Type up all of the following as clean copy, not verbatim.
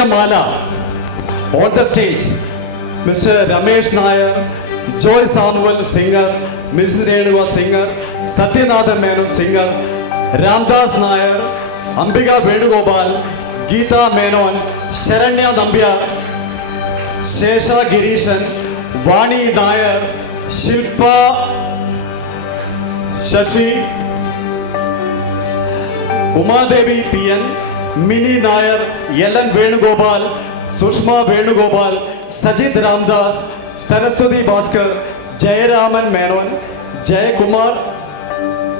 Kavyamala. On the stage, Mr. Ramesh Nair, Joy Samuel, singer, Mrs. Renuva, singer, Satyanathan Menon, singer, Ramdas Nair, Ambika Venugopal, Geeta Menon, Sharanya Nambiar, Shesha Girishan, Vani Nair, Shilpa Shashi, Umadevi PN, Mini Nair, Yellen Venugopal, Sushma Venugopal, Sajid Ramdas, Saraswati Bhaskar, Jayaraman Menon, Jayakumar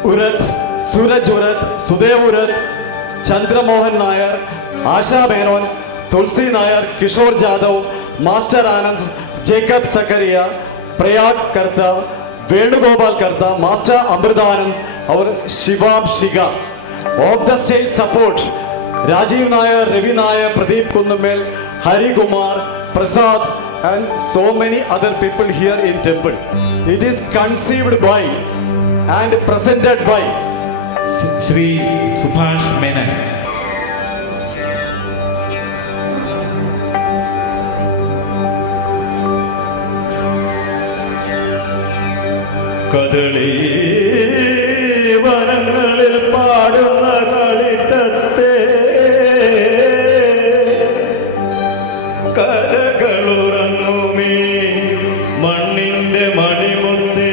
Urat, Suraj Urat, Sudev Urat, Chandra Mohan Nair, Asha Menon, Tulsi Nair, Kishore Jadhav, Master Anand, Jacob Sakaria, Prayag Karta, Venugopal Karta, Master Amridanand, our Shivam Shiga. Of the stage support, Rajiv Nair, Ravi Nair, Pradeep Kundamel, Hari Kumar, Prasad, and so many other people here in temple. It is conceived by and presented by Sri Subhash Menon. കദളി വനങ്ങളിൽ പാടുന്ന കളിത്തത്തെ കഥകളുറങ്ങുമേ മണ്ണിന്റെ മണിമുത്തേ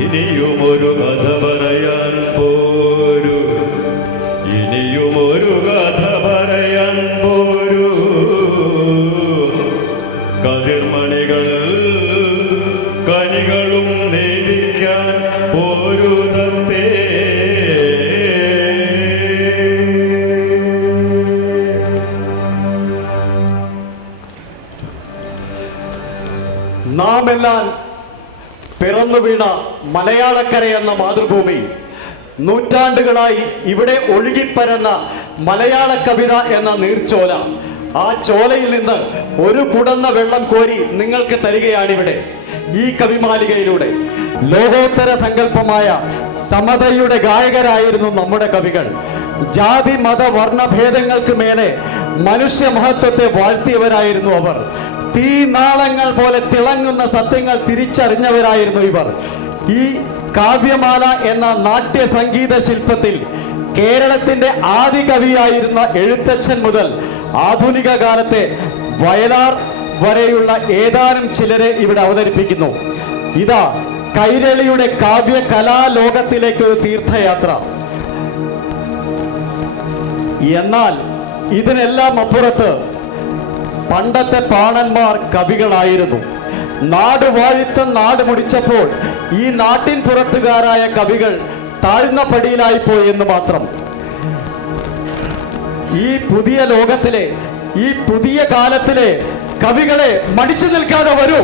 ഇനിയുമൊരു കഥ പറയാൻ പോരൂ ഇനിയുമൊരു കഥ പറയാൻ പോരൂ കതിർമണികൾ കനികളും നേടിക്കാൻ പോരുതത്തേ നാം എല്ലാം പിറന്നു വീണ മലയാളക്കര എന്ന മാതൃഭൂമി നൂറ്റാണ്ടുകളായി ഇവിടെ ഒഴുകിപ്പരന്ന മലയാള കവിത എന്ന നീർച്ചോല. ആ ചോലയിൽ നിന്ന് ഒരു കുടന്ന വെള്ളം കോരി നിങ്ങൾക്ക് തരികയാണിവിടെ ഈ കവിമാലികയിലൂടെ. ലോകോത്തര സങ്കല്പമായ സമതയുടെ ഗായകരായിരുന്നു നമ്മുടെ കവികൾ. ജാതി മത വർണ്ണഭേദങ്ങൾക്ക് മേലെ മനുഷ്യ മഹത്വത്തെ വാഴ്ത്തിയവരായിരുന്നു അവർ. തീനാളങ്ങൾ പോലെ തിളങ്ങുന്ന സത്യങ്ങൾ തിരിച്ചറിഞ്ഞവരായിരുന്നു ഇവർ. ഈ കാവ്യമാല എന്ന നാട്യ സംഗീത ശില്പത്തിൽ കേരളത്തിന്റെ ആദി കവിയായിരുന്ന എഴുത്തച്ഛൻ മുതൽ ആധുനിക കാലത്തെ വയലാർ വരെയുള്ള ഏതാനും ചിലരെ ഇവിടെ അവതരിപ്പിക്കുന്നു. ഇതാ കൈരളിയുടെ കാവ്യ കലാലോകത്തിലേക്ക് ഒരു തീർത്ഥയാത്ര. എന്നാൽ ഇതിനെല്ലാം അപ്പുറത്ത് പണ്ടത്തെ പാണന്മാർ കവികളായിരുന്നു. നാട് വാഴിത്തം നാട് മുടിച്ചപ്പോൾ ഈ നാട്ടിൻ പുറത്തുകാരായ കവികൾ താഴ്ന്ന പടിയിലായിപ്പോയി എന്ന് മാത്രം. ഈ പുതിയ ലോകത്തിലെ ഈ പുതിയ കാലത്തിലെ കവികളെ മടിച്ചു നിൽക്കാതെ വരൂ,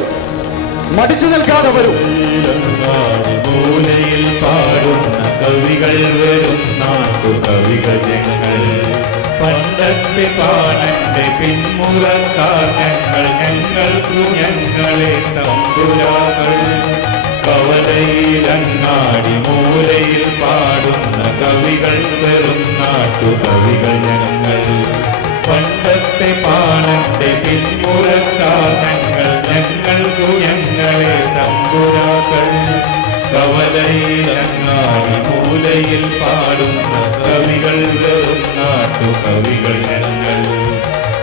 മടിച്ചു നിൽക്കാതെ വരൂ. മൂലയിൽ പാടുന്ന കവികൾ വരും നാട്ടു കവികൾ ഞങ്ങൾ. പണ്ടത്തെ പാടന്റെ പിന്മുറക്കാർ ഞങ്ങൾ. ഞങ്ങൾക്കു ഞങ്ങളെ തമ്പുരാകൾ. കവലയിലങ്ങാടി മൂലയിൽ പാടുന്ന കവികൾ വരും നാട്ടു കവികൾ ഞങ്ങൾ. പണ്ടത്തെ പാടന്റെ പിന്മുറക്കാർ ഞങ്ങൾ. ഞങ്ങൾക്കു ഞങ്ങളെ തമ്പുരാകൾ. കവലയിലങ്ങാടി മൂലയിൽ പാടുന്ന കവികൾ വരും നാട്ടു കവികൾ ഞങ്ങൾ.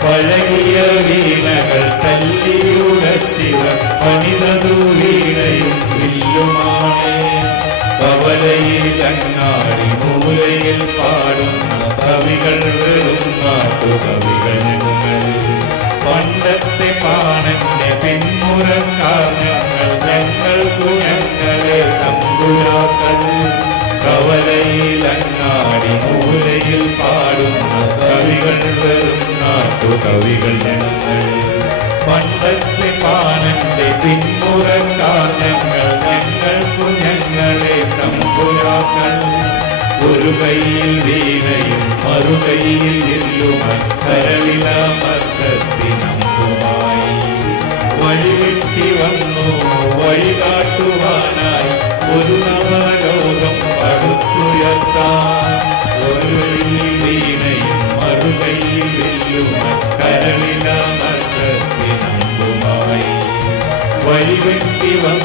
പഴകിയ വീണകൾ തല്ലിയുടച്ചിവർ പണിതതു വീണയും വില്ലുമാണ്. കവലയിലങ്ങാടി മൂലയിൽ പാടുന്ന കവികൾ വരും നാട്ടു കവികൾ ഞങ്ങൾ. പണ്ടത്തെ പാണന്റെ പിന്മുറക്കാർ ഞങ്ങൾ. ഞങ്ങൾക്കു ഞങ്ങളെ തമ്പുരാക്കൾ. കവലയിലങ്ങാടി മൂലയിൽ പാടുന്ന കവികൾ വരും നാട്ടു കവികൾ ഞങ്ങൾ. പണ്ടത്തെ പാണന്റെ പിന്മുറക്കാർ ഞങ്ങൾ. ഞങ്ങൾക്കു ഞങ്ങളെ തമ്പുരാക്കൾ. ഒരു കൈയിൽ വീണയും മറുകൈയിൽ വില്ലുമായി കരളിലമർദ്ദത്തിനമ്പുമായി. വഴിവെട്ടി വന്നു വഴികാട്ടുവാനായി ഒരു നവലോകം പടുത്തുയർത്താൻ.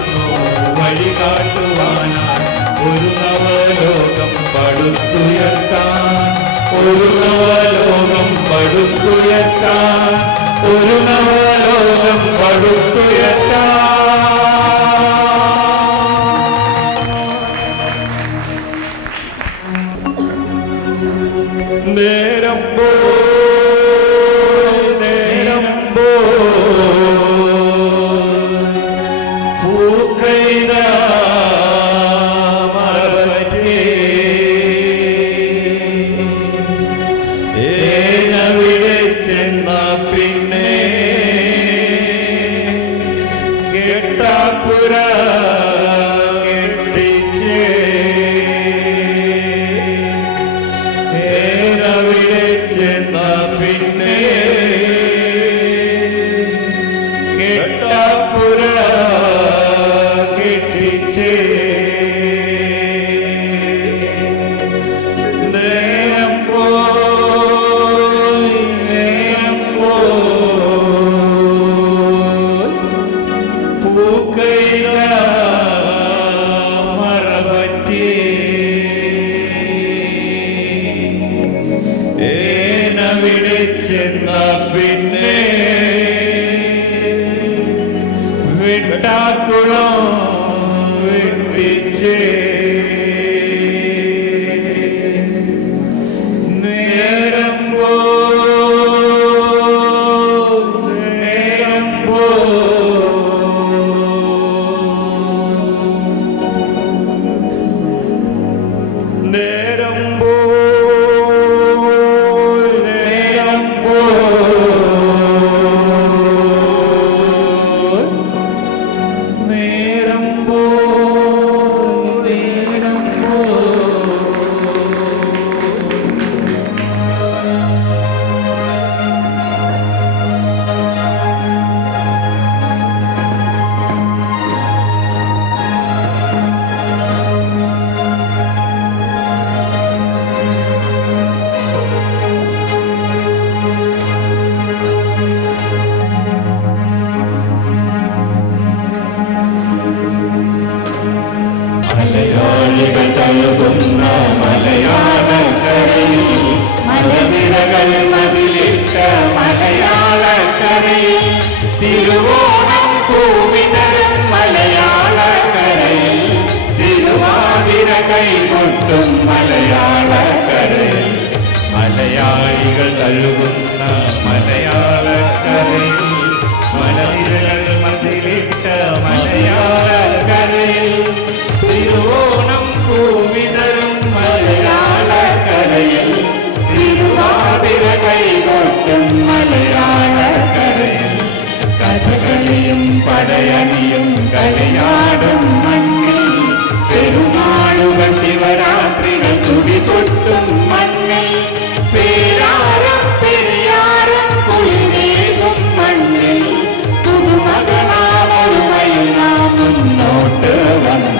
വന്നു വഴി കാട്ടുവാനായി ഒരു നവലോകം പടുത്തുയർത്താൻ ഒരു നവലോകം പടുത്തുയർത്താൻ ഒരു നവലോകം പടുത്തുയർത്താൻ നേരം പൂക്കൈത മറവറ്റേ ഏനവിടെ ചെന്ന പിന്നെ കേട്ടാപ്പുര കെട്ടിച്ചേ ഏനവിടെ ചെന്ന പിന്നെ കേട്ടാപ്പുര കെട്ടിച്ചേ നേരം പോയി പൂക്കൈത മറവറ്റേ ഏനവിടെ ചെന്ന പിന്നെ വിട്ടാക്കുളം വിട്ടിച്ചേ നേരം മലയാളികൾ തഴുകുന്ന മലയാളക്കരയിൽ മലനിരകൾ മതിലിട്ട മലയാളക്കരയിൽ തിരുവോണം പൂവിതരും മലയാളക്കരയിൽ തിരുവാതിര കൈകൊട്ടും മലയാളക്കരയിൽ മലയാളികൾ തഴുകുന്ന മലയാളക്കരയിൽ മലനിരകൾ മതിലിട്ട മലയാളക്കരയിൽ തിരുവോണം പൂവിതരും മലയാളക്കരയിൽ തിരുവാതിര കൈകൊട്ടും മലയാളക്കരയിൽ കഥകളിയും പടയണിയും കളിയാടും മണ്ണിൽ പെരുന്നാളുകൾ ശിവരാത്രികൾ തുടികൊട്ടും മണ്ണിൽ പേരാറും പെരിയാറും കുളിരേകും മണ്ണിൽ പുതുമകളാമൊരുമയിൽ നാം മുന്നോട്ട് വന്നു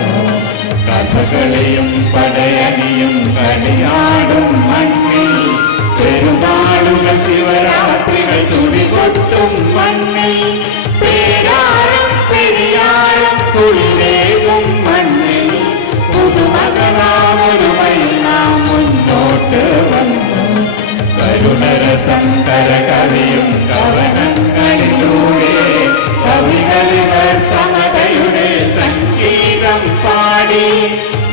കഥകളിയും പടയണിയും കളിയാടും മണ്ണിൽ പെരുന്നാളുകൾ ശിവരാത്രികൾ തുടികൊട്ടും മണ്ണിൽ പേരാറും പെരിയാറും കുളിരേകും മണ്ണിൽ പുതുമകളാമൊരുമയിൽ നാം മുന്നോട്ട് വന്നു കരുണരസം കരകവിയും കവനങ്ങളിലൂടെ കവികളിവർ സമതയുടെ സംഗീതം പാടി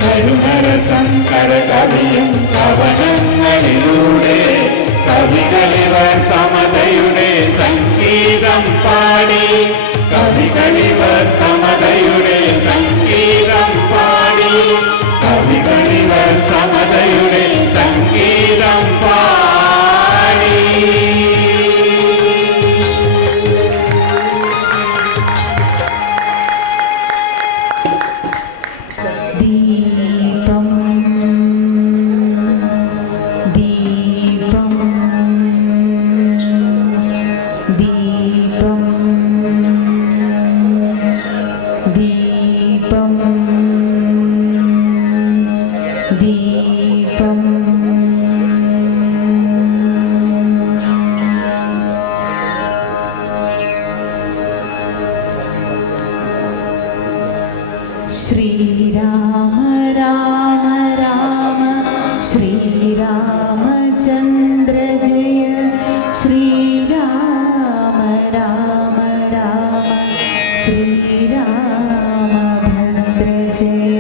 കരുണരസം കരകവിയും കവനങ്ങളിലൂടെ കവികളിവർ സമതയുടെ സംഗീതം പാടി കവികളിവർ സമതയുടെ സംഗീതം പാടി കവികളിവർ സമതയുടെ സംഗീതം പാടി ദീപം ദീപം ദീപം ശ്രീരാമ രാമ രാമ ശ്രീരാമചന്ദ്ര ജയ ശ്രീരാമ രാമ രാമ ശ്രീരാമഭദ്ര ജയ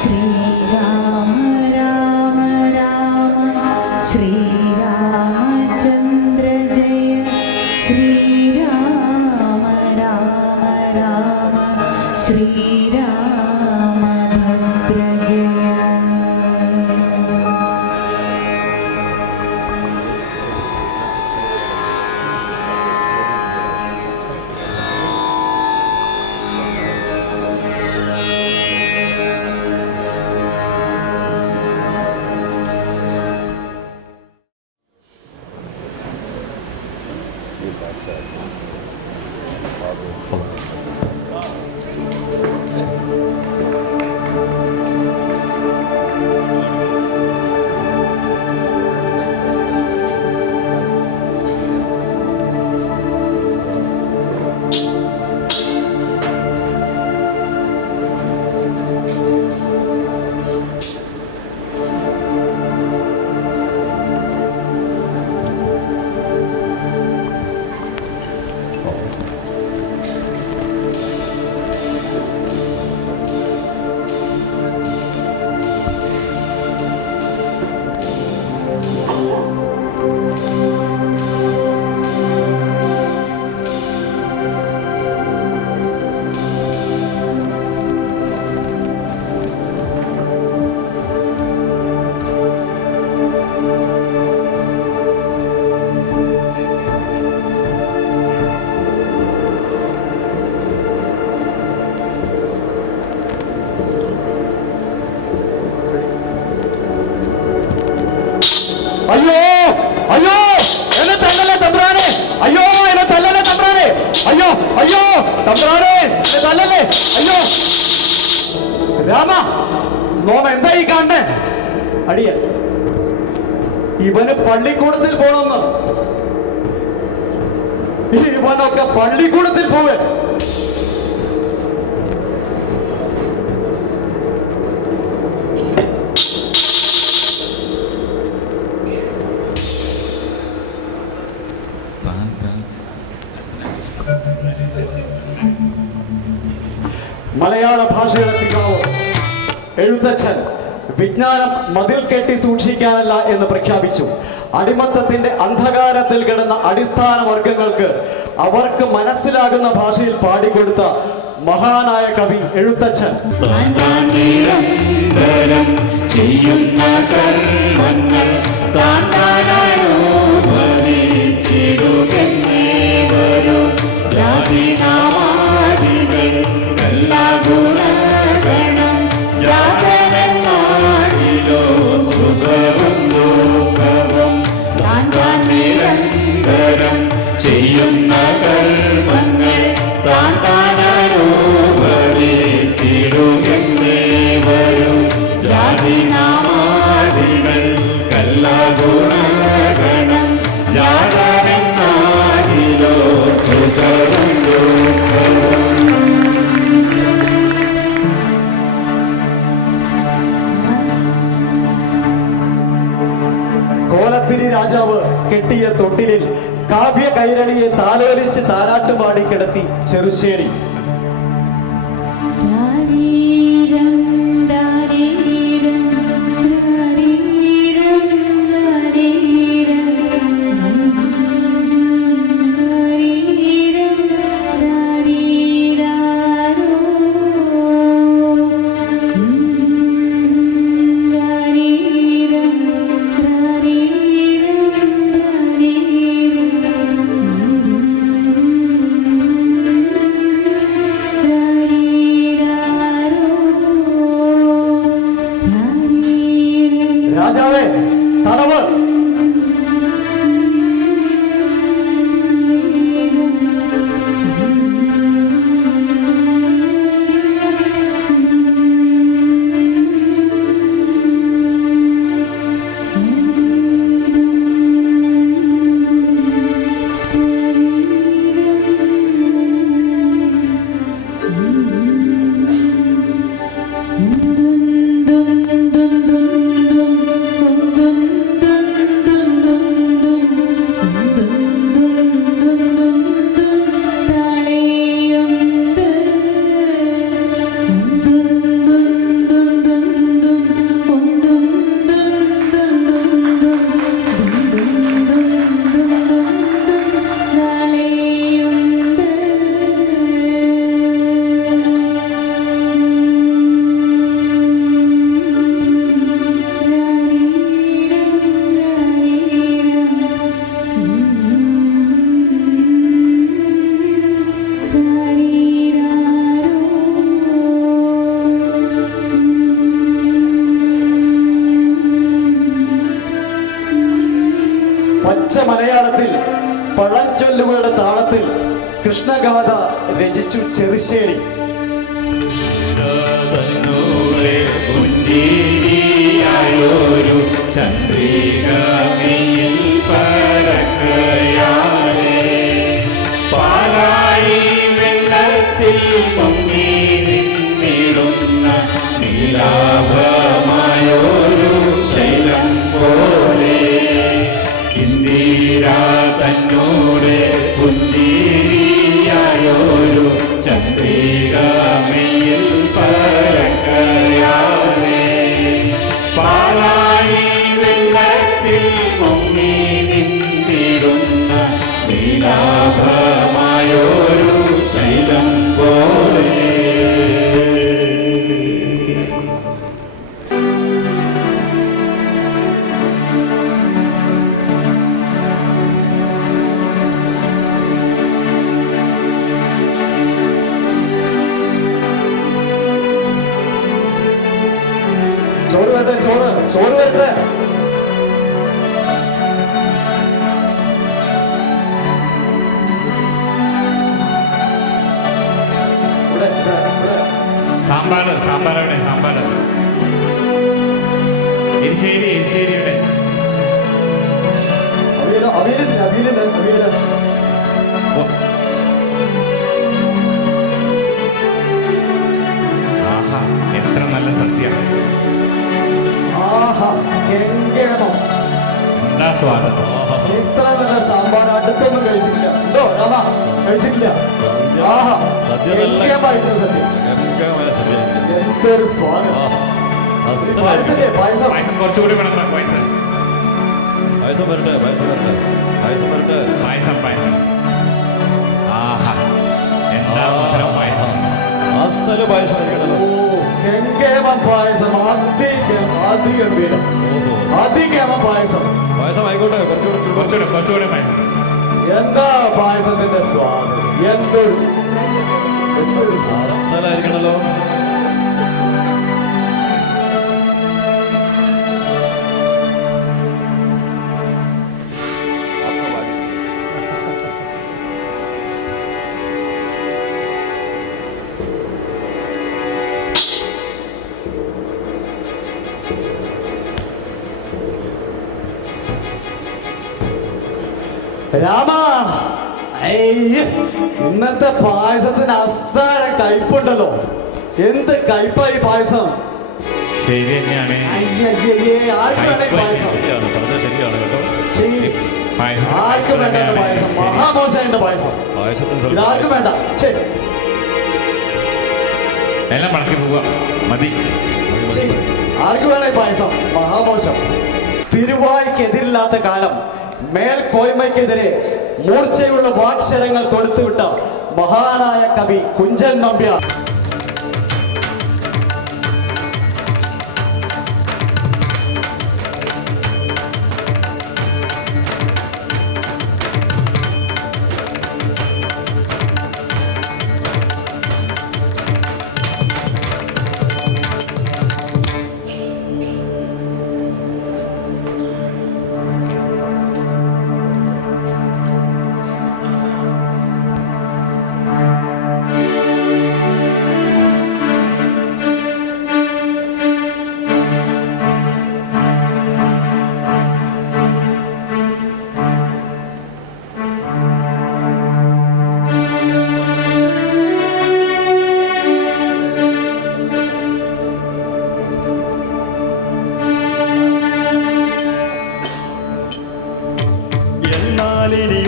ശ്രീരാമ രാമ രാമ ശ്രീരാമചന്ദ്ര ജയ ശ്രീരാമ രാമ രാമ ശ്രീരാമഭദ്ര ജയ. അയ്യോ അയ്യോ എന്നെ തല്ലല്ലേ തമ്പ്രാനെ, അയ്യോ എന്നെ തല്ലല്ലേ തമ്പ്രാനെ, അയ്യോ അയ്യോ തമ്പ്രാനെ എന്നെ തല്ലല്ലേ, അയ്യോ രാമ നോമ എന്താ ഈ കാണണേ? അടിയ ഇവന് പള്ളിക്കൂടത്തിൽ പോണമെന്ന്, ഇവനൊക്കെ പള്ളിക്കൂടത്തിൽ പോവേ. മലയാള ഭാഷയുടെ പിതാവ് എഴുത്തച്ഛൻ വിജ്ഞാനം മതിൽ കെട്ടി സൂക്ഷിക്കാനല്ല എന്ന് പ്രഖ്യാപിച്ചു. അടിമത്തത്തിന്റെ അന്ധകാരത്തിൽ കിടന്ന അടിസ്ഥാന വർഗങ്ങൾക്ക് അവർക്ക് മനസ്സിലാകുന്ന ഭാഷയിൽ പാടിക്കൊടുത്ത മഹാനായ കവി എഴുത്തച്ഛൻ. ചെയ്യുന്ന കർമ്മങ്ങൾ താൻ ജാതിനാമാദികൾ എല്ലാ ഗുണഗണം ജാതനെന്നാകിലോ സുഖവും ദുഃഖവും താൻ നിരന്തരം ചെയ്യുന്ന കർമ്മങ്ങൾ താൻ താനനുഭവിച്ചിടുമെന്നേ വരും ജാതിനാമാദികൾ എല്ലാ ഗുണഗണം ജാതനെന്നാകിലോ സുഖവും കോലത്തിരി രാജാവ് കെട്ടിയ തൊട്ടിലിൽ കാവ്യ കൈരളിയെ താലോലിച്ച് താരാട്ടുപാടി കിടത്തി ചെറുശ്ശേരി. കൃഷ്ണഗാഥ രചിച്ചു ചെറുശ്ശേരി. പുഞ്ചിരിയായൊരു ചന്ദ്രികയിൽ പരക്കയാളെ പാലാഴി വെള്ളത്തിൽ പൊങ്ങി നിന്നിടുന്ന നീലാഭമായൊരു ശൈലം പോലെ ഇന്ദിര തന്നോട് പുഞ്ചിരിയായൊരു ചന്ദ്രികയിൽ പരക്കയാളെ പാലാഴി വെള്ളത്തിൽ പൊങ്ങി നിന്നിടുന്ന നീലാഭമായൊരു ശൈലം പോലെ. ചോറ് വരട്ടെ, ചോറ് വരട്ടെ. സാമ്പാറ് എവിടെ? സാമ്പാറ് എരിശ്ശേരിയുടെ ആഹാ, എത്ര നല്ല സദ്യ. ആഹാ, ഗംഗേമം. എന്താ സ്വാദം. ഇത്ര നല്ല സാമ്പാർ അടുത്തൊന്നും കഴിച്ചിട്ടില്ല. ഉണ്ടോ രാമ? കഴിച്ചിട്ടില്ല. ആഹാ, ഗംഗേമായിട്ടുള്ള സദ്യ. എന്തൊരു സ്വാദം. പായസല്ലേ, പായസം. പായസം കുറച്ചുകൂടി വേണം. പായസം വരട്ടെ. പായസം. ആഹാ, എന്താ മധുരം പായസം. അസല് പായസം കഴിക്കണല്ലോ. ഓ, ഗംഗേമം പായസം. അതിഗംഭീരം. അതിഗമ പായസം. പായസം ആയിക്കോട്ടെ, കുറച്ചുകൂടെ പായസം. എന്താ പായസത്തിന്റെ സ്വാദ്. എന്തൊരു സ്വാദ്. അസലായിരിക്കണല്ലോ. രാമ, ഇന്നത്തെ പായസത്തിന് അസാര കയ്പുണ്ടല്ലോ. എന്ത് കയ്പായി പായസം. ശരി തന്നെയാണ്. ആർക്കും വേണ്ട ഈ പായസം. ശരിയാണ് കേട്ടോ. ആർക്കും വേണ്ട പായസം. മഹാമോശമുണ്ട് പായസം. ഇതാർക്കും വേണ്ട. എല്ലാം മടക്കി പോവാ മതി. ആർക്കും വേണ്ട ഈ പായസം. മഹാമോശം. തിരുവായ്ക്കെതിരില്ലാത്ത കാലം മേൽക്കോയ്മയ്ക്കെതിരെ മൂർച്ചയുള്ള വാക്ഷരങ്ങൾ തൊടുത്തുവിട്ട മഹാനായ കവി കുഞ്ചൻ നമ്പ്യാർ.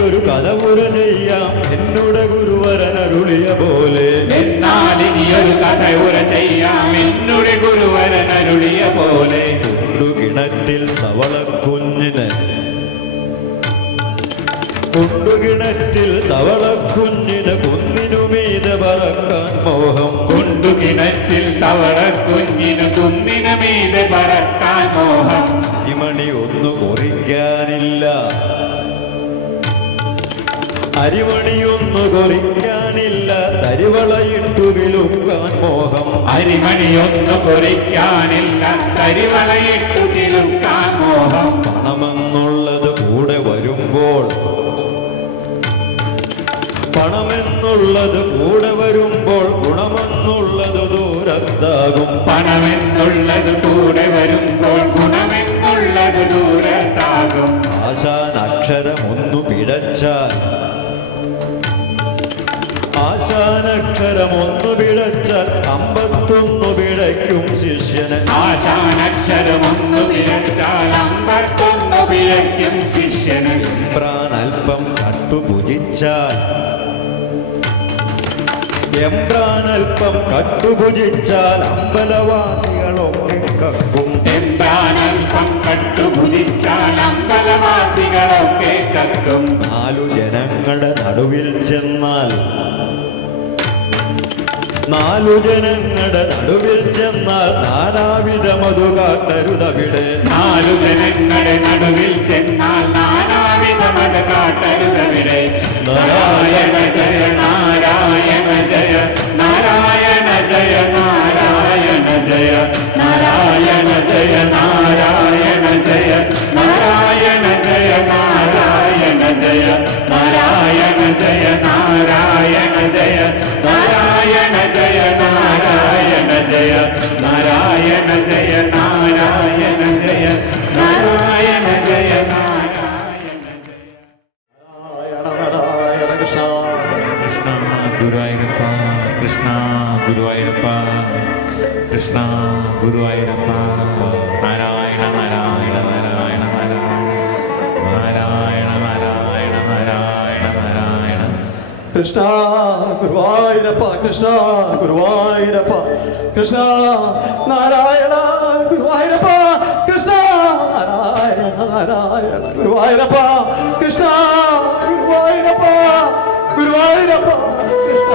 ഒരു കഥ പുര ചെയ്യാം എന്നോട് ഗുരുവരനരുളിയ പോലെ. എന്നാലിനിയൊരു കഥ ഉര ചെയ്യാം എന്നോട് ഗുരുവരനരുളിയ പോലെ. കിണറ്റിൽ തവളക്കുഞ്ഞിന് കുണ്ടുകിണറ്റിൽ തവളക്കുഞ്ഞിന് കുന്നിനുമീതെ പറക്കാൻ മോഹം. കുണ്ടുകിണറ്റിൽ തവളക്കുഞ്ഞിന് കുന്നിനുമീതെ പറക്കാൻ മോഹം. അരിമണി ഒന്നു കുറിക്കാനില്ല, അരിമണിയൊന്നു കുറിക്കാനില്ല, തരിവളയിട്ടു വിളുക്കാൻ മോഹം. അരിമണിയൊന്നു കുറിക്കാനില്ല, തരിവളയിട്ടു വിളുക്കാൻ മോഹം. പണമെന്നുള്ളത് കൂടെ വരുമ്പോൾ, പണമെന്ന് പണമെന്നുള്ളത് കൂടെ വരുമ്പോൾ ഗുണമെന്നുള്ളത് ദൂരത്താകും. പണമെന്നുള്ളത് കൂടെ വരുമ്പോൾ ഗുണമെന്നുള്ളത് ദൂരത്താകും. ആശാനക്ഷരമൊന്നു പിഴച്ചാൽ അമ്പത്തൊന്നു പിഴയ്ക്കും ശിഷ്യന്. ആശാനക്ഷരമൊന്നു പിഴച്ചാൽ 51 പിഴയ്ക്കും ശിഷ്യന്. എമ്പ്രാനൽപ്പം കട്ടുഭുജിച്ചാൽ അമ്പലവാസികളൊക്കെ കക്കും. എമ്പ്രാനൽപ്പം കട്ടുഭുജിച്ചാൽ അമ്പലവാസികളൊക്കെ കക്കും. 4 ജനങ്ങളുടെ നടുവിൽ ചെന്നാൽ 4 ജനങ്ങളുടെ നടുവിൽ ചെന്നാൽ നാനാവിധമതു കാട്ടരുതവിടെ. 4 ജനങ്ങളുടെ നടുവിൽ ചെന്നാൽ നാനാവിധമത് കാട്ടരുതവിടെ. നാരായണ ജയ നാരായണ ജയ നാരായണ ജയ നാരായണ ജയ നാരായണ ജയ നാരായണ ജയ നാരായണ ജയ നാരായണ ജയ നാരായണ ജയ നാരായണ ജയ നാരായണ ജയ നാരായണ ജയ നാരായണ ജയ നാരായണ ജയ നാരായണ ജയ നാരായണ നാരായണ കൃഷ്ണ കൃഷ്ണ ഗുരുവായൂരപ്പ കൃഷ്ണ ഗുരുവായൂരപ്പ കൃഷ്ണ ഗുരുവായൂരപ്പ നാരായണ നാരായണ നാരായണ നാരായണ നാരായണ നാരായണ നാരായണ കൃഷ്ണ ഗുരുവായൂരപ്പ കൃഷ്ണ ഗുരുവായൂരപ്പ കൃഷ്ണ നാരായണ ഗുരുവായൂരപ്പ കൃഷ്ണ നാരായണ നാരായണ ഗുരുവായൂരപ്പ കൃഷ്ണ ഗുരുവായൂരപ്പ ഗുരുവായൂരപ്പ കൃഷ്ണ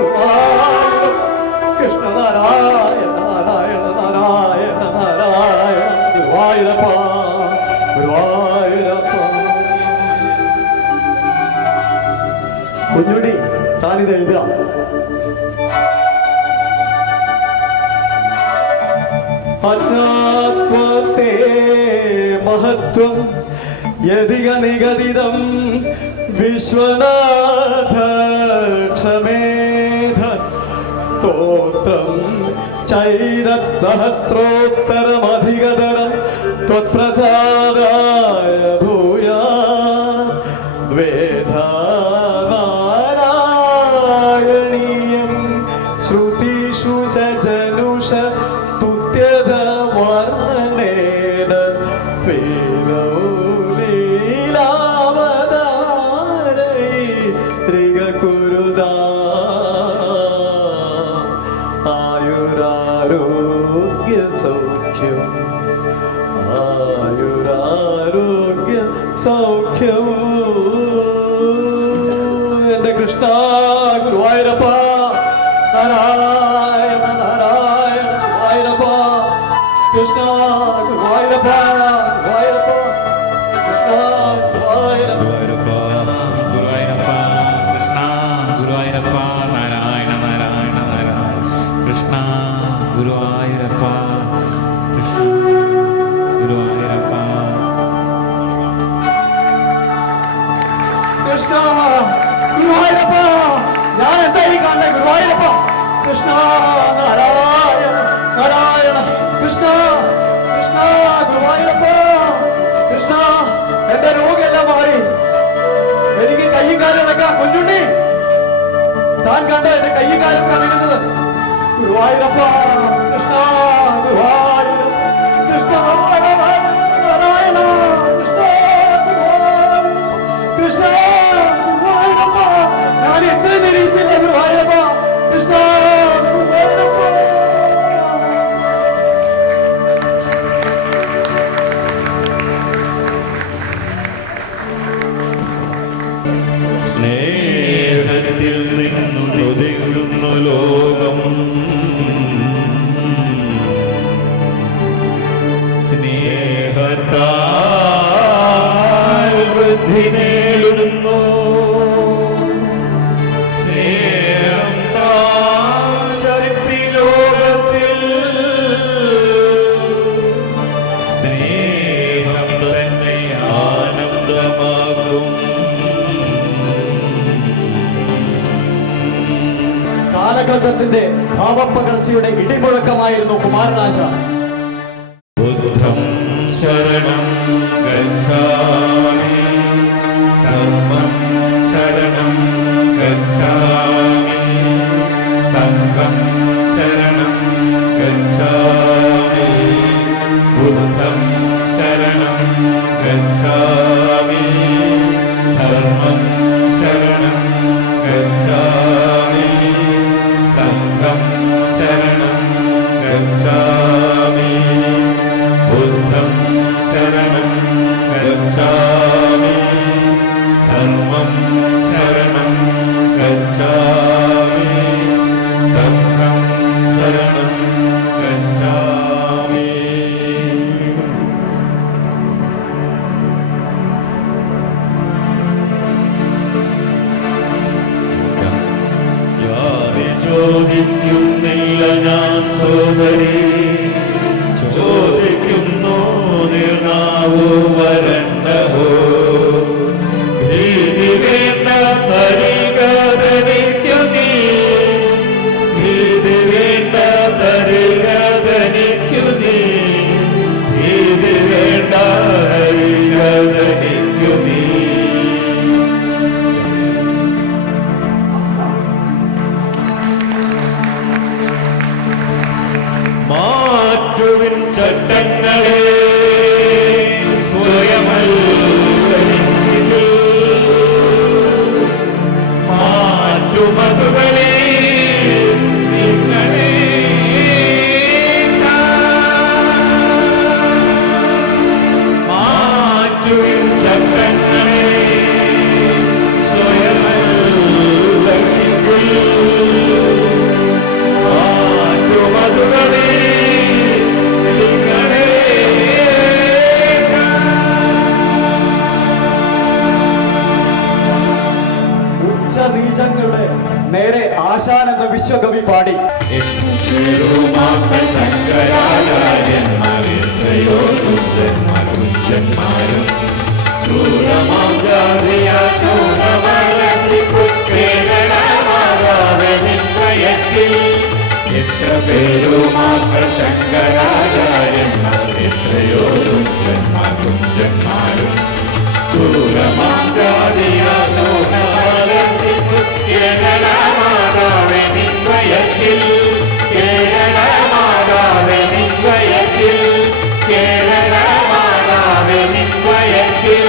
ഗുരുവായൂരപ്പ കൃഷ്ണ നാരായണ നാരായണ നാരായണ നാരായണ ഗുരുവായൂരപ്പ ഗുരുവായൂരപ്പ. കുഞ്ഞുണ്ണി താനിത് എഴുതുക. അജ്ഞാത്വത്തെ മഹത്വം യതിക നിഗദിതം വിശ്വനാഥ ക്ഷമേധ സ്തോത്രം ചൈതത് സഹസ്രോത്തരമധികതരം ത്വത്പ്രസാദായ ഭൂയാ ദ്വേധാനാരായണീയം ശ്രുതിഷു ച ജനുഷ സ്തുത്യത വർണ്ണനേന ശ്രീലൗലീലാവതാരൈ ത്രിഗകുരുദാ ആയുരാരോഗ്യ സൗഖ്യം ആയുരാരോഗ്യ സൗഖ്യമോ. എന്റെ കൃഷ്ണ ഗുരുവായൂരപ്പ നാരായണ നാരായണ ഗുരുവായൂരപ്പ കൃഷ്ണ ഗുരുവായൂരപ്പ ഗുരുവായൂരപ്പ കൃഷ്ണ ഗുരുവായൂരപ്പ ഗുരുവായൂരപ്പ കൃഷ്ണ ഗുരുവായൂരപ്പ നാരായണ നാരായണ നാരായണ കൃഷ്ണ ഗുരുവായൂരപ്പ കൃഷ്ണ ഗുരുവായൂരപ്പ കൃഷ്ണ ഗുരുവായൂരപ്പ. ഞാൻ എന്തായി കാണേ ഗുരുവായൂരപ്പ കൃഷ്ണ നാരായണ നാരായണ കൃഷ്ണ കൃഷ്ണ ഗുരുവായൂരപ്പ കൃഷ്ണ. എന്റെ രോഗമെല്ലാം മാറി, എനിക്ക് കയ്യും കാലും ഇളക്കാം. കുഞ്ഞുണ്ണി താൻ കണ്ട എന്റെ കയ്യും കാലും കലങ്ങുന്നത് ഗുരുവായൂരപ്പ കൃഷ്ണ ഗുരുവായൂർ കൃഷ്ണ നാരായണ കൃഷ്ണ ഗുരുവായൂർ കൃഷ്ണ ഗുരുവായൂരപ്പ. ഞാൻ എത്ര നിരീക്ഷിച്ചില്ല ഗുരുവായൂരപ്പ കൃഷ്ണ ഗുരുവായൂരപ്പ. സ്നേഹത്തിൽ നിന്നു നുതിരുന്നു ലോകം സ്നേഹത്താൽ വൃദ്ധി നേടുന്നു സ്നേഹം ഗാനഗ്രന്ഥത്തിന്റെ ഭാവപ്പകർച്ചയുടെ ഇടിമുഴക്കമായിരുന്നു കുമാരനാശാൻ. ബുദ്ധം ശരണം ഗച്ഛാമി, സർവം ശരണം ഗച്ഛാമി, സംഘം ശരണം ഗച്ഛാമി, ബുദ്ധം ശരണം ഗച്ഛാമി, ധർമ്മം ശരണം ഗച്ഛാമി, സംഘം ശരണം ഗച്ഛാമി, ബുദ്ധം ശരണം ഗച്ഛാമി, ധർമ്മം ശരണം ഗച്ഛാമി, സംഘം ശരണം ഗച്ഛാമി. ജാതി ചോദിക്കുന്നില്ല ഞാൻ സോദരി, ചോദിക്കുന്നു നിർണാവോ വരണ്ടവോ, ഭീതി വേണ്ട തരികതനിക്കു നീ, ഭീതി വേണ്ട തരികതനിക്കു നീ, ഭീതി വേണ്ട തരികതനിക്കു നീ. മാറ്റുവിൻ ചട്ടങ്ങളെ സ്വയമല്ല, മാറ്റുമതുകളെ നിങ്ങളെ മാറ്റുവിൻ ചട്ടങ്ങളെ സ്വയമല്ല, മാറ്റുമതുകളെ ഉച്ചനീചങ്ങളുടെ നേരെ ആശാൻ എന്ന വിശ്വകവി പാടി. എത്ര പേരോ മക്കൾ ശങ്കരാചാര്യന്മാർ, എത്രയോ കുഞ്ചന്മാരും കേരളമാതാവേ നിൻവയത്തിൽ, കേരളമാതാവേ നിൻവയത്തിൽ, കേരളമാതാവേ നിൻവയത്തിൽ.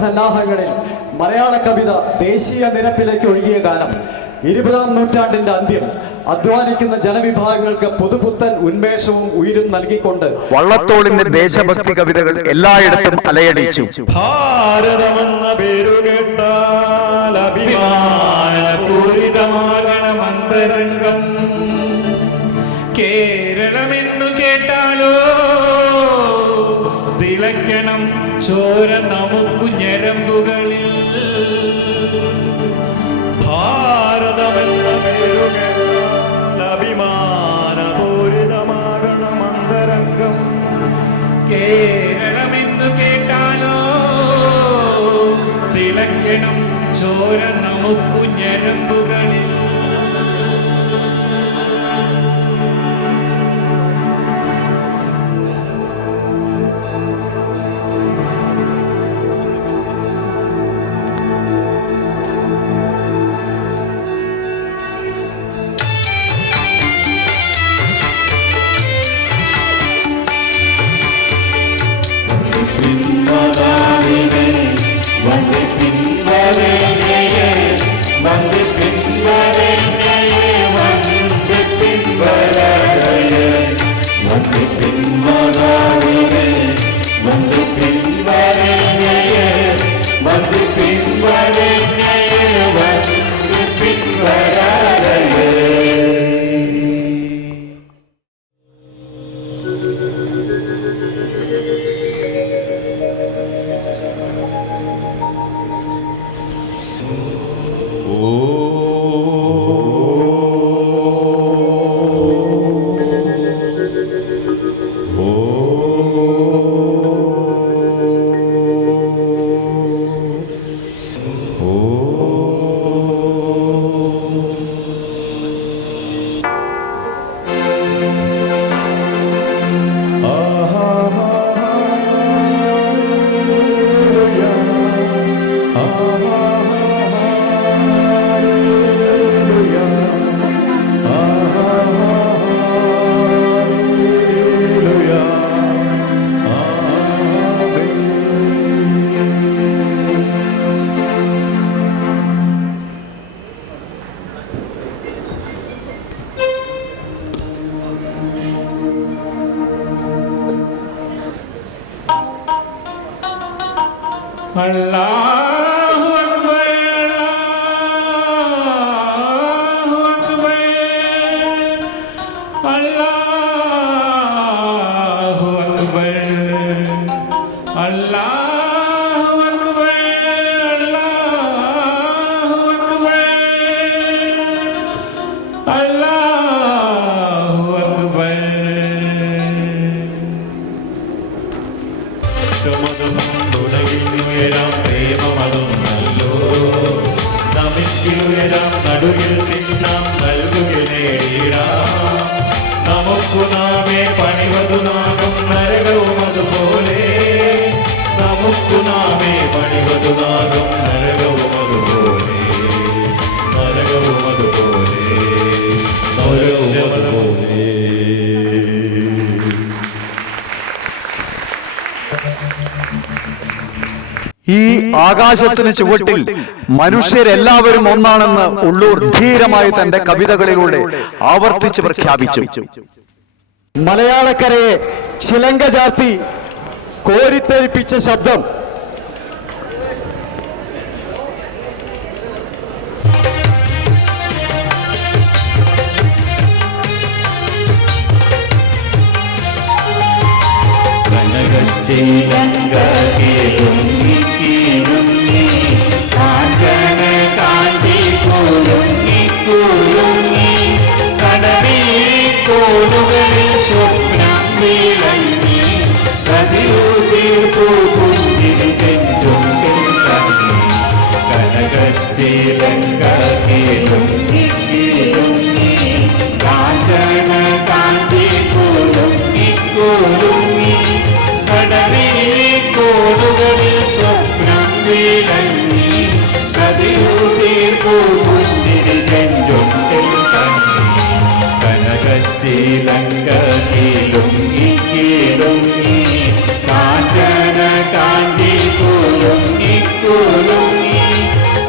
സന്നാഹങ്ങളിൽ മലയാള കവിത ദേശീയ നിരപ്പിലേക്ക് ഒഴുകിയ കാലം 20-ാം നൂറ്റാണ്ടിന്റെ അന്ത്യം അധ്വാനിക്കുന്ന ജനവിഭാഗങ്ങൾക്ക് പുതുപുത്തൻ ഉന്മേഷവും ഉയരും നൽകിക്കൊണ്ട് വള്ളത്തോളിന്റെ ദേശഭക്തി കവിതകൾ എല്ലായിടത്തും അലയടിച്ചു. ഭാരതമെന്ന പേരുകേട്ടാൽ അഭിമാനപൂരിതമാകണമന്തരംഗം. കേരളമെന്നു കേട്ടാലോ തിളയ്ക്കണം ചോര നമുക്കു ഞരമ്പുകളിൽ. ഭാരതമെന്ന പേരുകേട്ടാൽ അഭിമാനപൂരിതമാകണമന്തരംഗം. കേരളമെന്നു കേട്ടാലോ തിളയ്ക്കണം ചോര നമുക്കു ഞരമ്പുകളിൽ. അല്ലാഹു അക്ബർ അല്ലാഹു അക്ബർ അല്ലാഹു അക്ബർ അല്ലാഹു അക്ബർ അല്ലാഹു അക്ബർ. തുടങ്ങിയുയരാം പ്രേമമതും നല്ലോ നമിക്കുയരാം നടുവിൽ നിന്നാം നൽകുകിൽ നേടിയിടാം. നമുക്കു നാമേ പണിവതു നാകും നരകവും അതുപോലെ. നമുക്കു നാമേ പണിവതു നാകും നരകവും അതുപോലെ. നരകവും അതുപോലെ. നരകവും അതുപോലെ. ഈ ആകാശത്തിന് ചുവട്ടിൽ മനുഷ്യരെല്ലാവരും ഒന്നാണെന്ന് ഉള്ളൂർ ധീരമായി തന്റെ കവിതകളിലൂടെ ആവർത്തിച്ച് പ്രഖ്യാപിച്ചു. മലയാളക്കരയെ ചിലങ്ക ചാർത്തി കോരിത്തെരിപ്പിച്ച ശബ്ദം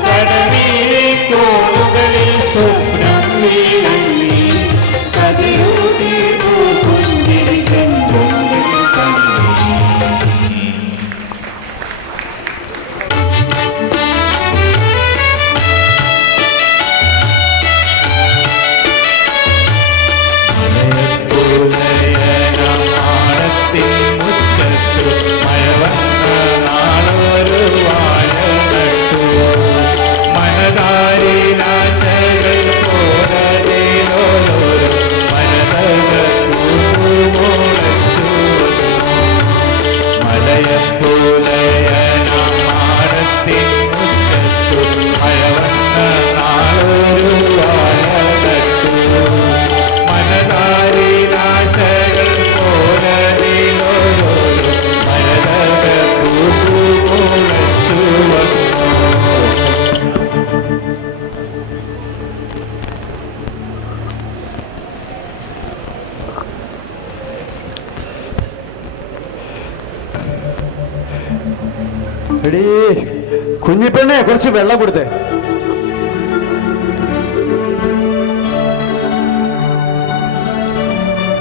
കടവിലെ കോളുകളിൽ മാടത്തിൻ മുറ്റത്തു മഴ വന്ന നാളൊരു വാഴകത്തു മനതാരി നാശകൾ പോരതിലോരോ മരതക പൂമുളച്ചു വന്നു. എടീ കുഞ്ഞിപ്പെണ്ണെ കുറച്ച് വെള്ളം കൊടുത്തേ.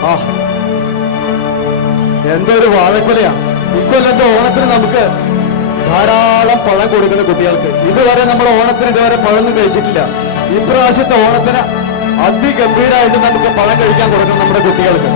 ആ എന്തൊരു വാഴക്കൊലയാ. ഇക്കൊല്ലത്തെ ഓണത്തിന് നമുക്ക് ധാരാളം പഴം കൊടുക്കുന്ന കുട്ടികൾക്ക്. ഇതുവരെ നമ്മൾ ഓണത്തിന് ഇതുവരെ പഴമൊന്നും കഴിച്ചിട്ടില്ല. ഇപ്രാവശ്യത്തെ ഓണത്തിന് അതിഗംഭീരമായിട്ട് നമുക്ക് പഴം കഴിക്കാൻ കൊടുക്കണം നമ്മുടെ കുട്ടികൾക്ക്.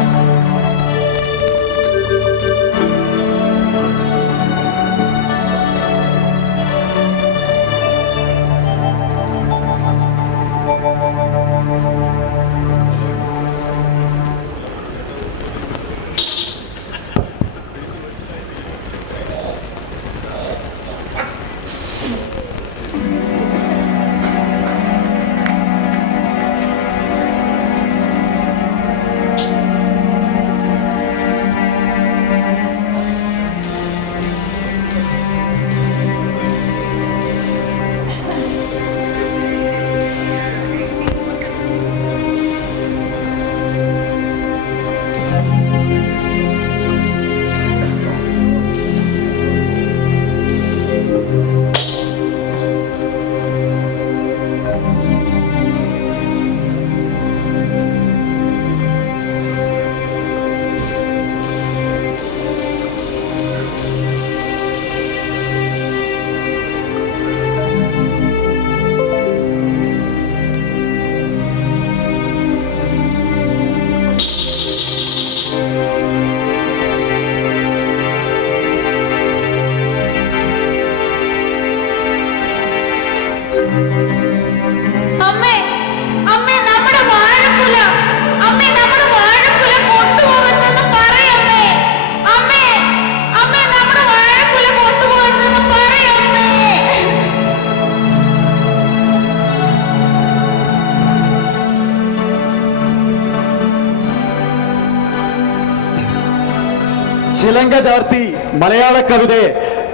ചിലങ്ക ചാർത്തി മലയാള കവിതയെ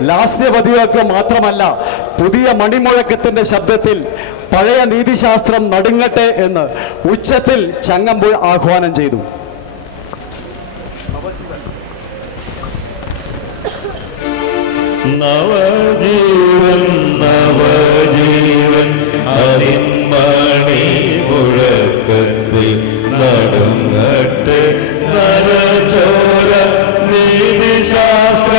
ലാസ്യവതിയാക്കുക മാത്രമല്ല, പുതിയ മണിമുഴക്കത്തിന്റെ ശബ്ദത്തിൽ പഴയ നീതിശാസ്ത്രം നടുങ്ങട്ടെ എന്ന് ഉച്ചത്തിൽ ചങ്ങമ്പുഴ ആഹ്വാനം ചെയ്തു. നവജീവൻ നവജീവൻ അതിൻ മണി മുഴക്കത്തിൽ നടുങ്ങട്ടെ നരചോര നീതിശാസ്ത്രങ്ങൾ.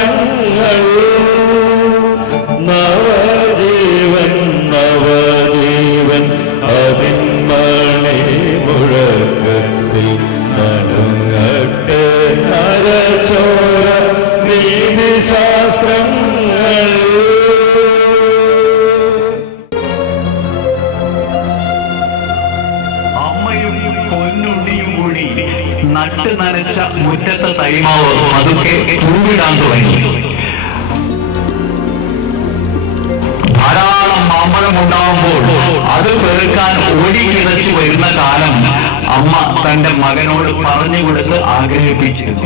നവജീവൻ നവജീവൻ അതിൻ മണി മുഴക്കത്തിൽ നടുങ്ങട്ടെ നരചോര നീതിശാസ്ത്രങ്ങൾ. അമ്മയും പൊന്നുണ്ണിയും കൂടി നട്ട് നനച്ച മുറ്റത്തെ തൈമാവ് അതൊക്കെ പൂവിടാൻ തുടങ്ങി. ധാരാളം മാമ്പഴം ഉണ്ടാവുമ്പോൾ അത് പെറുക്കാൻ ഓടിക്കിതച്ചു വരുന്ന കാലം അമ്മ തന്റെ മകനോട് പറഞ്ഞു കൊടുത്ത് ആഗ്രഹിപ്പിച്ചിരുന്നു.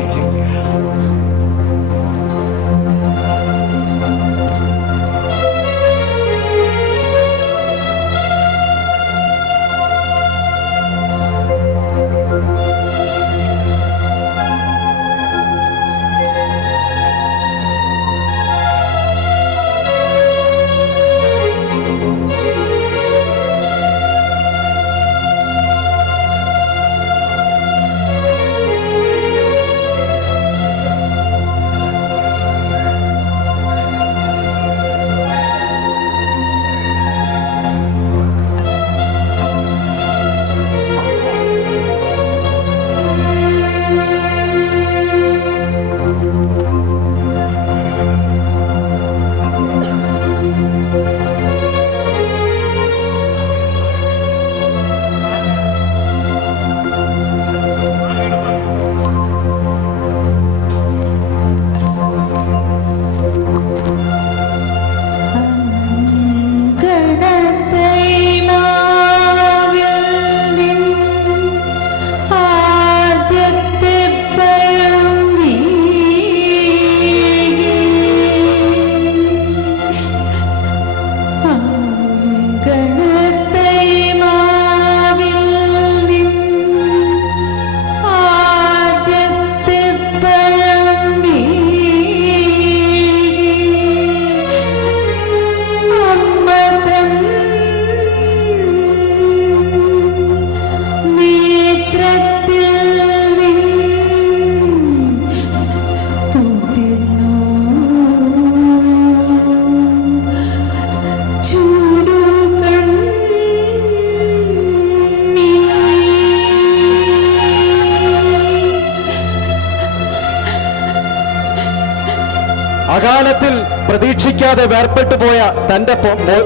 ചെറുപ്പത്തിൽ പ്രതീക്ഷിക്കാതെ വേർപെട്ടു പോയ തന്റെ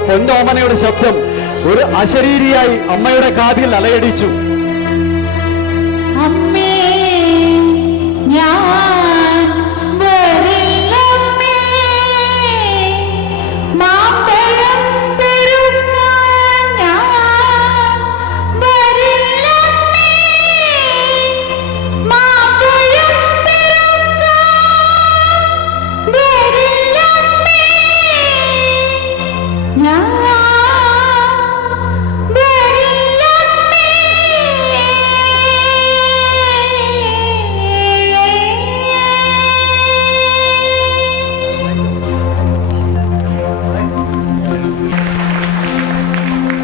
പൊന്നോമനയുടെ ശബ്ദം ഒരു അശരീരിയായി അമ്മയുടെ കാതിൽ അലയടിച്ചു. അമ്മേ ഞാൻ വരില്ലമ്മേ, മാമ്പഴം പെറുക്കാൻ ഞാൻ വരില്ലമ്മേ, മാമ്പഴം പെറുക്കാൻ വരില്ലമ്മേ, ഞാൻ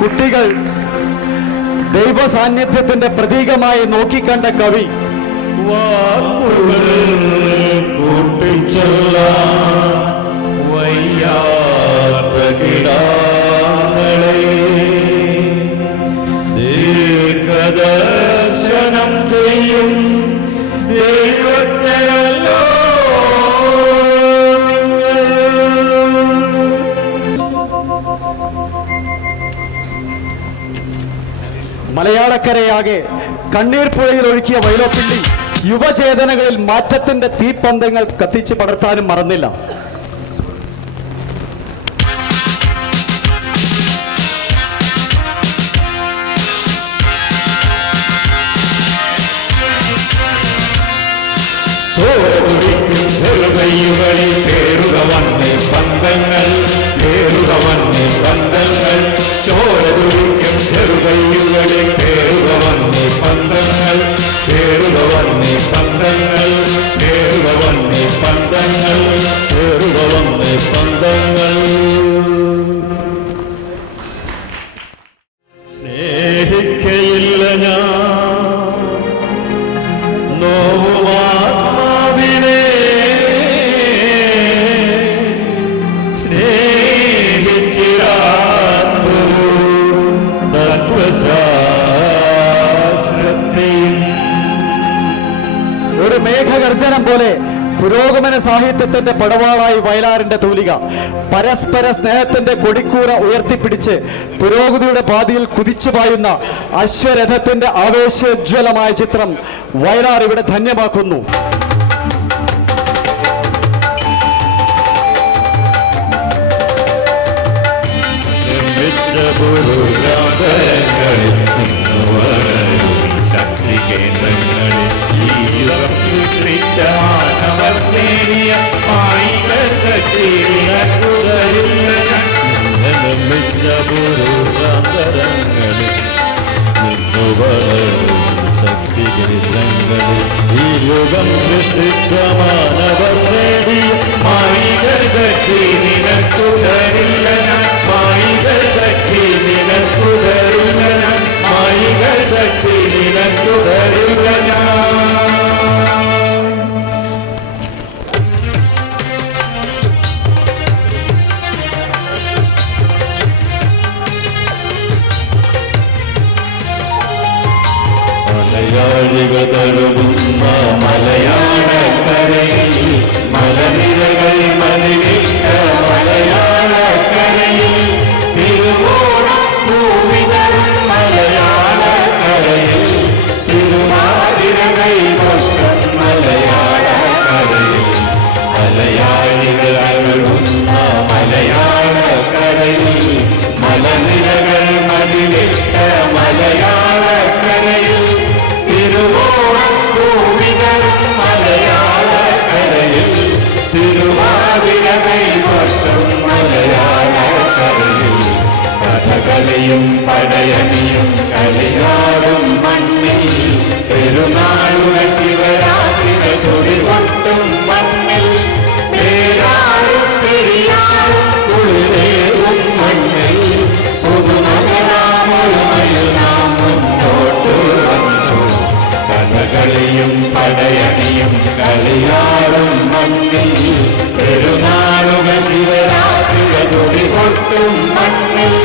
കുട്ടികൾ ദൈവ സാന്നിധ്യത്തിന്റെ പ്രതീകമായി നോക്കിക്കണ്ട കവി വാക്കുകൾ കൂട്ടിച്ചൊല്ലാൻ വയ്യാത്ത കിടാങ്ങളെ ദീർഘദർശനം ചെയ്യും ദൈവജ്ഞരല്ലോ മലയാളക്കരയാകെ കണ്ണീർ പുഴയിൽ ഒഴുക്കിയ വൈലോപ്പിള്ളി യുവചേതനകളിൽ മാറ്റത്തിന്റെ തീപ്പന്തങ്ങൾ കത്തിച്ച് പടർത്താനും മറന്നില്ല. ചെറുകൈകളിൽ പേരുക വന്ന് ബന്ധങ്ങൾ, പേരുക വന്ന് ബന്ധങ്ങൾ, ചോരതുടിക്കും ചെറുകൈകളിൽ പേരുക വന്ന് ബന്ധങ്ങൾ, പേരുക വന്ന് ബന്ധങ്ങൾ, പേരുക വന്ന് ബന്ധങ്ങൾ, പേരുക വന്ന് ബന്ധങ്ങൾ. സ്നേഹിക്കയില്ല ഞാൻ നോവുമാത്മാവിനെ, സ്നേഹിച്ചിരാത്തൊരു തത്വശാസ്ത്രത്തെയും. ഒരു മേഘഗർജനം പോലെ പുരോഗമന സാഹിത്യത്തിന്റെ പടവാളായി വയലാറിന്റെ തൂലിക പരസ്പര സ്നേഹത്തിന്റെ കൊടിക്കൂറ ഉയർത്തിപ്പിടിച്ച് പുരോഗതിയുടെ പാതയിൽ കുതിച്ചു പായുന്ന അശ്വരഥത്തിന്റെ ആവേശോജ്വലമായ ചിത്രം വയലാർ ഇവിടെ ധന്യമാക്കുന്നു. ശക്തി കേന്ദ്രങ്ങളിൽ മാനവർന്നേരിയ മായിക ശക്തി നിർമ്മിച്ച പുരുഷാന്തരങ്ങളിൽ ശക്തി കേന്ദ്രങ്ങളിൽ ഈ യുഗം സൃഷ്ടിച്ച മാനവർ നേടിയ മായിക ശക്തി നിനക്കുതരില്ല, മായിക ശക്തി നിനക്കുതരില്ല, മായിക ശക്തി നിനക്കുതരില്ല. മലയാളികൾ തഴുകുന്ന മലയാളക്കരയിൽ മലനിരകൾ മലിനിട്ട മലയാളക്കരയിൽ തിരുവോണം ഭൂമിതരും മലയാളക്കരയിൽ തിരുവാതിരകൈ മൊത്തം മലയാളക്കരയിൽ മലയാളികൾ തഴുകുന്ന മലയാളക്കരയിൽ മലനിരകൾ മലിനിട്ട മലയാളക്കരയിൽ തിരുവോണം ഭൂമിതരും മലയാളക്കരയിൽ തിരുവാതിരകൈ മൊത്തം മലയാളക്കരയിൽ കഥകളിയും പടയണിയും കളിയാടും മണ്ണിൽ പെരുന്നാളുകൾ ശിവരാത്രികൾ കൊടികൊട്ടും മണ്ണിൽ പേരാറും പെരിയാറും കുളിരേറും മണ്ണിൽ പുതുമകളാമൊരുമയിൽ നാം മുന്നോട്ട് വന്നു. കഥകളിയും പടയണിയും കളിയാടും മണ്ണിൽ പെരുന്നാളുകൾ ശിവരാത്രികൾ കൊടികൊട്ടും മണ്ണിൽ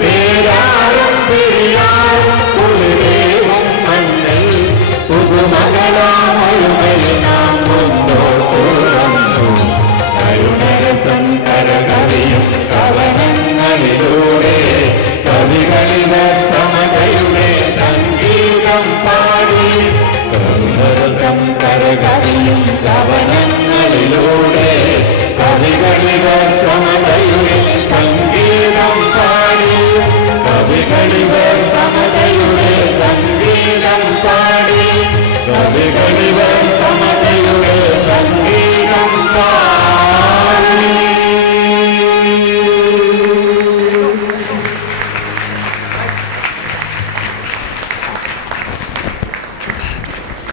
പേരാറും പെരിയാറും കുളിരേറും മണ്ണിൽ പുതുമകളാം കരുണരസം കരകവിയും കവനങ്ങളിലൂടെ കവികളിവർ സമതയുടെ സംഗീതം പാടി കരുണരസം കരകവിയും കവനങ്ങളിലൂടെ കവികളിവർ സമതയുടെ സംഗീതം പാടി കവികളിവർ സമതയുടെ സംഗീതം പാടി കവികളിവർ